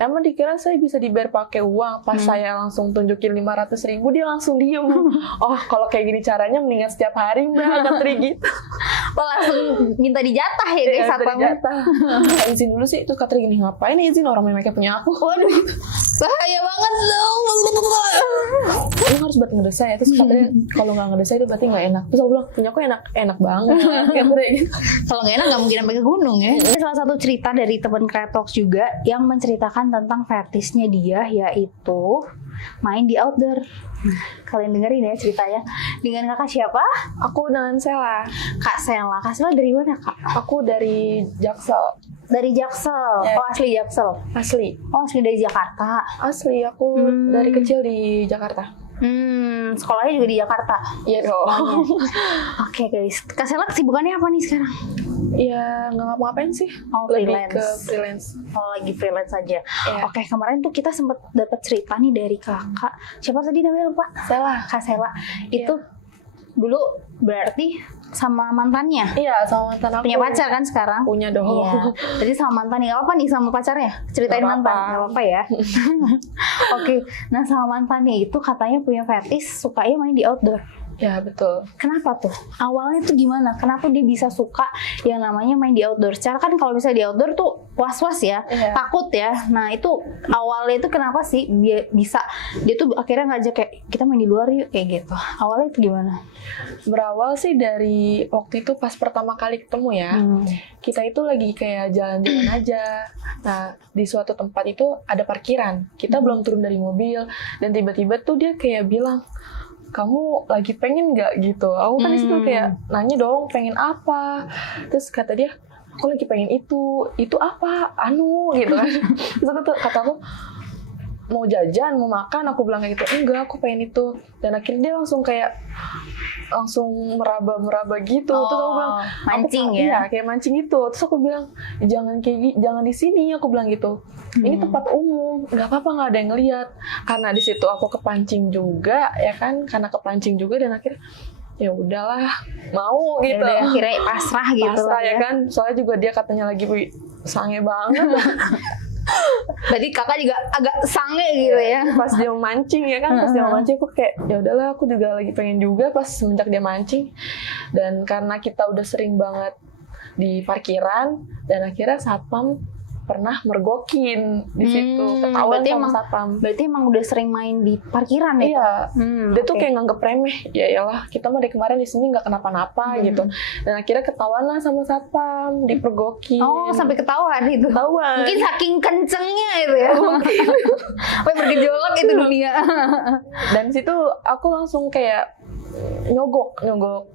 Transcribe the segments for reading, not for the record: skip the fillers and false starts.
emang dikira saya bisa dibayar pakai uang. Pas saya langsung tunjukin 500.000, dia langsung diem. Oh, kalau kayak gini caranya mendingan setiap hari mbak, kata gitu. Oh, langsung minta dijatah ya guys, minta dijatah. Izin dulu sih, terus kata gini, ngapain izin, orang memangnya punya aku. Waduh, bahaya banget dong. Lu harus buat ngedesa ya. Terus katanya kalau nggak ngedesa itu berarti nggak enak. Terus aku bilang, punya aku enak banget. Kalau nggak enak nggak mungkin sampai ke gunung ya. Ada salah satu cerita dari teman Kretox juga yang menceritakan tentang fetishnya dia, yaitu main di outdoor. Kalian dengerin ya ceritanya. Dengan kakak siapa? Aku dengan Sela. Kak Sela. Kak Sela dari mana kak? Aku dari Jaksel. Dari Jaksel. Ya. Oh, asli Jaksel. Asli. Oh, asli dari Jakarta. Asli, aku dari kecil di Jakarta. Sekolahnya juga di Jakarta. Iya dong. Oke guys, Kak Sela kesibukannya apa nih sekarang? Iya, nggak ngapa-ngapain sih. Oh, lebih freelance. ke freelance. Oh, lagi freelance aja. Iya. Oke, kemarin tuh kita sempat dapat cerita nih dari kakak. Siapa tadi namanya lupa? Sela. Kak Sela. Itu dulu berarti sama mantannya. Iya, sama mantan aku. Punya pacar kan sekarang? Punya dong. Iya. Jadi sama mantannya. Gak apa nih sama pacarnya? Ceritain Gak mantan. apa-apa. Gak apa-apa ya. Oke. Nah, sama mantannya itu katanya punya fetish sukanya main di outdoor. Ya, betul. Kenapa tuh? Awalnya tuh gimana? Kenapa dia bisa suka yang namanya main di outdoor? Secara kan kalau misalnya di outdoor tuh was-was ya, takut ya. Nah itu awalnya itu kenapa sih dia tuh akhirnya ngajak kayak kita main di luar yuk kayak gitu. Awalnya itu gimana? Berawal sih dari waktu itu pas pertama kali ketemu ya. Kita itu lagi kayak jalan-jalan aja. Nah di suatu tempat itu ada parkiran. Kita belum turun dari mobil dan tiba-tiba tuh dia kayak bilang, kamu lagi pengen nggak gitu? Aku kan disitu kayak nanya dong, pengen apa? Terus kata dia, aku lagi pengen itu apa? Anu gitu kan. Terus kata aku, mau jajan, mau makan? Aku bilang kayak gitu, enggak, aku pengen itu. Dan akhirnya dia langsung meraba gitu. Terus aku bilang, mancing ya? Iya, kayak mancing gitu. Terus aku bilang, jangan di sini. Aku bilang gitu. Ini tempat umum, nggak apa-apa, nggak ada yang ngeliat. Karena di situ aku kepancing juga, ya kan? Karena kepancing juga dan akhirnya ya udahlah, mau gitu. Ya udah, akhirnya pasrah gitu. Pasrah ya kan? Soalnya juga dia katanya lagi sange banget. Berarti kakak juga agak sange gitu ya. Pas dia mancing ya kan, pas dia mancing aku kayak ya udahlah, aku juga lagi pengen juga pas semenjak dia mancing. Dan karena kita udah sering banget di parkiran dan akhirnya satpam pernah mergokin di situ, ketahuan sama satpam. Berarti emang udah sering main di parkiran ya? Iya, dia tuh kayak nganggep remeh. Ya iyalah, kita mah dari kemarin di sini nggak kenapa-napa gitu. Dan akhirnya ketahuan lah sama satpam, dipergokin. Oh, sampai ketahuan itu? Ketahuan. Mungkin saking kencengnya itu ya? Sampai bergejolak itu dunia. Dan situ aku langsung kayak nyogok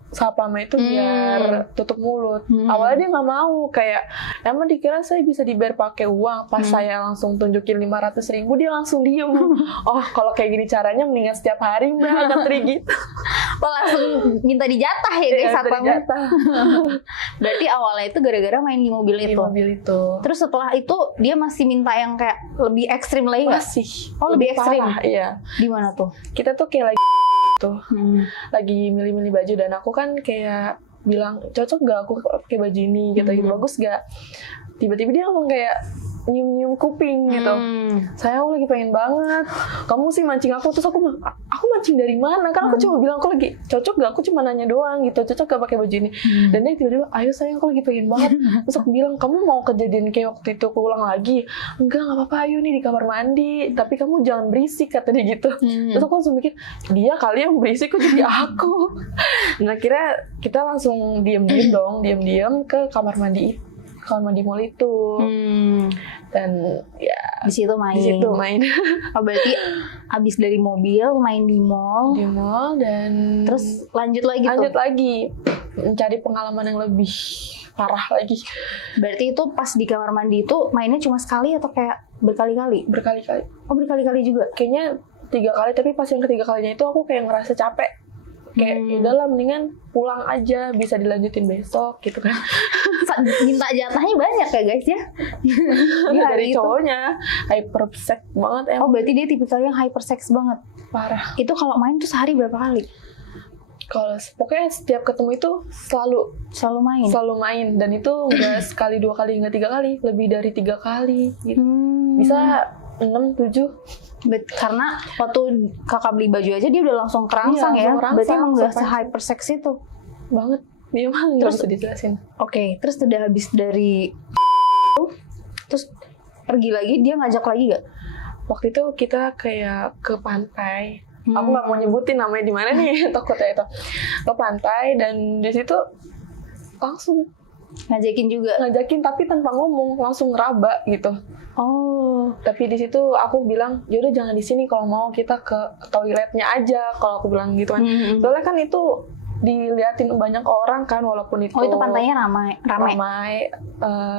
satpamnya itu biar tutup mulut. Awalnya dia nggak mau, kayak emang dikira saya bisa dibayar pakai uang. Pas saya langsung tunjukin 500.000, dia langsung diem. Oh, kalau kayak gini caranya mendingan setiap hari mbak, kata gitu. Oh, langsung minta dijatah ya guys satpamnya. Berarti awalnya itu gara-gara main di mobil itu. Di mobil itu. Terus setelah itu dia masih minta yang kayak lebih ekstrim lagi nggak? Masih. Oh, lebih ekstrim. Parah, iya. Di mana tuh? Kita tuh kayak lagi milih-milih baju dan aku kan kayak bilang cocok gak aku pakai baju ini gitu, bagus gak? Tiba-tiba dia langsung kayak nyium-nyium kuping gitu. Saya aku lagi pengen banget. Kamu sih mancing aku, terus aku mancing dari mana? Kan aku cuma bilang aku lagi cocok gak? Aku cuma nanya doang gitu, cocok gak pakai baju ini? Dan dia tiba-tiba, ayo sayang aku lagi pengen banget. Terus aku bilang, kamu mau kejadian kayak waktu itu aku ulang lagi? Enggak apa-apa, ayo nih di kamar mandi. Tapi kamu jangan berisik, kata dia gitu. Terus aku langsung mikir, dia kali yang berisik kok jadi aku. Dan akhirnya kita langsung diam-diam ke kamar mandi mall itu. Dan ya di situ main. Oh, berarti abis dari mobil main di mall dan terus lanjut lagi mencari pengalaman yang lebih parah lagi. Berarti itu pas di kamar mandi itu mainnya cuma sekali atau kayak berkali-kali? Oh, berkali-kali juga? Kayaknya 3 kali, tapi pas yang ketiga kalinya itu aku kayak ngerasa capek. Kayak udahlah mendingan pulang aja, bisa dilanjutin besok gitu kan. Minta jatahnya banyak ya guys ya. Dari cowoknya hypersex banget emang. Oh, berarti dia tipikal yang hypersex banget. Parah. Itu kalau main tuh sehari berapa kali? Kalau pokoknya setiap ketemu itu selalu main dan itu nggak sekali 2 kali, nggak 3 kali, lebih dari 3 kali gitu. Bisa 6-7. Karena waktu kakak beli baju aja dia udah langsung kerangsang Iya, ya. langsung Berarti kerangsang, emang udah surprise. se-hypersex itu. Banget. Dia mah nggak Terus- bisa dijelasin. Oke, terus udah habis dari terus pergi lagi, dia ngajak lagi gak? Waktu itu kita kayak ke pantai. Aku nggak mau nyebutin namanya di mana nih, takutnya itu. Ke pantai dan di situ langsung Ngajakin juga. ngajakin tapi tanpa ngomong, langsung ngeraba gitu. Oh, Tapi di situ aku bilang, yaudah jangan di sini, kalau mau kita ke toiletnya aja, kalau aku bilang gitu kan. Soalnya kan itu diliatin banyak orang kan, walaupun itu oh itu pantainya ramai. ramai,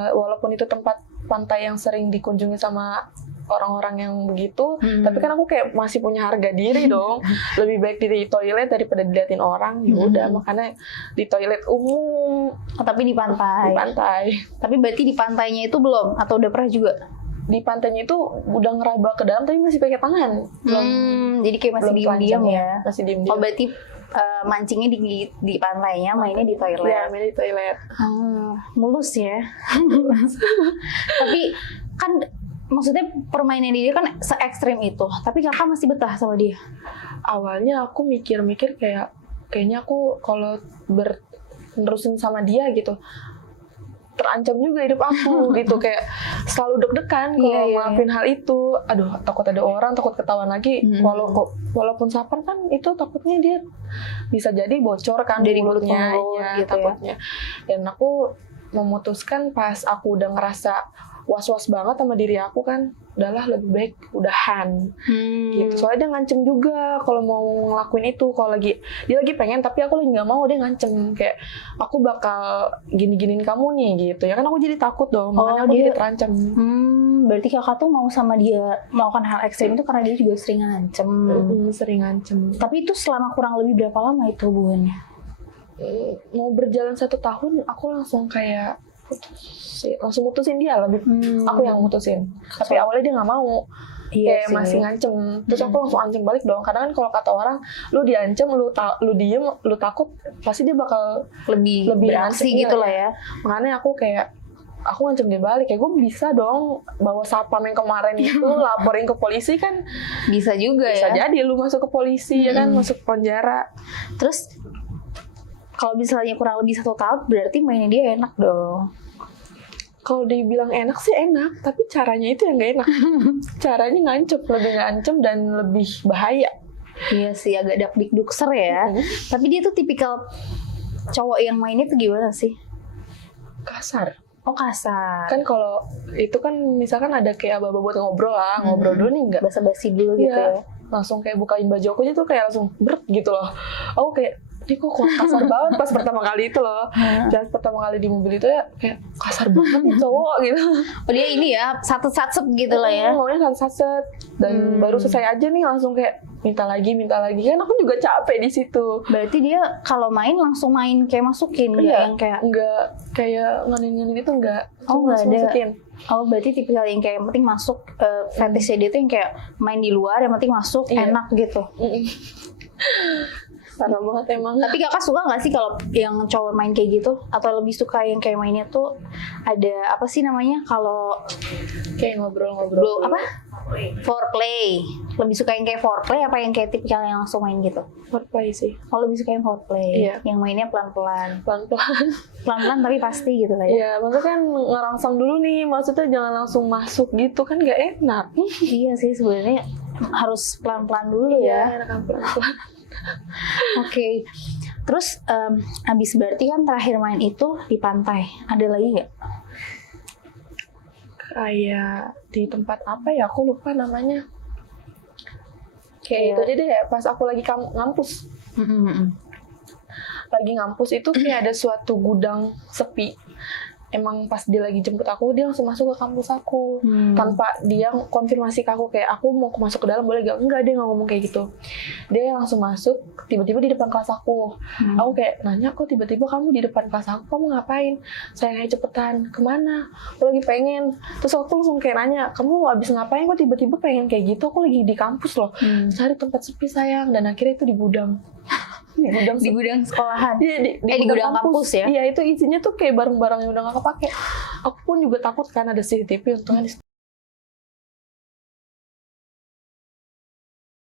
walaupun itu tempat pantai yang sering dikunjungi sama orang-orang yang begitu, tapi kan aku kayak masih punya harga diri dong. Lebih baik di toilet daripada diliatin orang. Ya udah, makanya di toilet umum Oh, tapi di di pantai. pantai. Tapi berarti di pantainya itu belum atau udah pernah juga? Di pantainya itu udah ngeraba ke dalam tapi masih pakai tangan. Jadi kayak masih belum diam-diam telanjang ya. Masih diam-diam. Oh berarti mancingnya di pantainya, mainnya di toilet. Iya, main di toilet. Mulus ya. Tapi kan maksudnya permainan dia kan se-ekstrim itu. Tapi kakak masih betah sama dia? Awalnya aku mikir-mikir kayaknya aku kalau nerusin sama dia gitu terancam juga hidup aku gitu, kayak selalu deg-degan kalau Iya. ngelakuin hal itu. Aduh, takut ada orang, takut ketahuan lagi. Walaupun sapar kan itu takutnya dia bisa jadi bocor kan Dari mulutnya, mulut iya, gitu ya. takutnya. Dan aku memutuskan pas aku udah ngerasa was-was banget sama diri aku kan, udahlah lebih baik udahan gitu. Soalnya dia ngancem juga kalau mau ngelakuin itu, kalau dia lagi pengen tapi aku lagi nggak mau, dia ngancem kayak aku bakal gini-giniin kamu nih gitu ya kan, aku jadi takut dong, makanya aku dia- jadi terancam. Berarti kakak tuh mau sama dia melakukan hal ekstrim itu karena dia juga sering ngancem. Sering ngancem. Tapi itu selama kurang lebih berapa lama itu hubungannya? Mau berjalan 1 tahun aku langsung kayak langsung mutusin dia, lebih aku yang mutusin. Tapi awalnya dia nggak mau. Iya Kayak sih. masih ngancem, terus aku langsung ancem balik dong. Karena kan kalau kata orang, lu diancem, lu diem, lu takut, pasti dia bakal lebih beraksi ngancem, gitu iya, lah ya. Makanya aku ngancem dia balik, kayak gue bisa dong bawa sapam yang kemarin itu laporin ke polisi kan, Bisa juga bisa ya. jadi lu masuk ke polisi ya kan, masuk penjara. Terus kalau misalnya kurang lebih 1 tahun berarti mainnya dia enak dong. Kalau dibilang enak sih enak, tapi caranya itu yang gak enak. Caranya lebih ngancem dan lebih bahaya. Iya sih, agak dakdikdukser ya. Tapi dia tuh tipikal cowok yang mainnya tuh gimana sih? Kasar. Oh kasar. Kan kalau itu kan misalkan ada kayak aba-aba buat ngobrol lah, ngobrol dulu nih enggak. Basa-basi dulu gitu Iya. ya. Langsung kayak bukain baju aku aja tuh kayak langsung beret gitu loh. Aku kayak ini kok kasar banget pas pertama kali itu loh. Dan pertama kali di mobil itu ya kayak kasar banget nih cowok gitu. Oh dia ini ya, satset gitu lah ya. Ngomongnya saset dan baru selesai aja nih langsung kayak minta lagi kan aku juga capek di situ. Berarti dia kalau main langsung main kayak masukin, nggak yang kayak enggak kayak nganin itu enggak. Oh, Cuma nggak ada. masukin. oh berarti tipikal yang kayak yang penting masuk, fetishnya dia tuh yang kayak main di luar, yang penting masuk Iya. enak gitu. Parah banget emang. Tapi kakak suka nggak sih kalau yang cowok main kayak gitu? Atau lebih suka yang kayak mainnya tuh ada apa sih namanya kalau Kayak ngobrol-ngobrol. apa? Foreplay. Lebih suka yang kayak foreplay apa yang kayak tipikal yang langsung main gitu? Foreplay sih. Oh lebih suka yang foreplay. Iya. Yang mainnya pelan-pelan. Pelan-pelan. Pelan-pelan tapi pasti gitu lah ya. Iya, maksudnya kan ngerangsang dulu nih. Maksudnya jangan langsung masuk gitu kan gak enak. Iya sih sebenarnya harus pelan-pelan dulu ya. Iya, enak pelan-pelan. Oke. Terus abis berarti kan terakhir main itu di pantai. Ada lagi nggak? Kayak di tempat apa ya? Aku lupa namanya. Kayak Iya. itu aja deh, pas aku lagi ngampus. Lagi ngampus itu kayak ada suatu gudang sepi. Emang pas dia lagi jemput aku, dia langsung masuk ke kampus aku. Tanpa dia konfirmasi ke aku, kayak aku mau masuk ke dalam boleh gak? Enggak, dia gak ngomong kayak gitu. Dia langsung masuk, tiba-tiba di depan kelas aku. Aku kayak nanya, kok tiba-tiba kamu di depan kelas aku, kamu ngapain? Saya kayak cepetan, kemana? Aku lagi pengen. Terus aku langsung kayak nanya, kamu abis ngapain kok tiba-tiba pengen kayak gitu? Aku lagi di kampus loh, cari tempat sepi sayang. Dan akhirnya itu di gudang. Di gudang sekolahan. Iya, di gudang kampus ya? Iya, itu isinya tuh kayak barang-barang yang udah gak kepake. Aku pun juga takut kan ada CCTV, untungnya di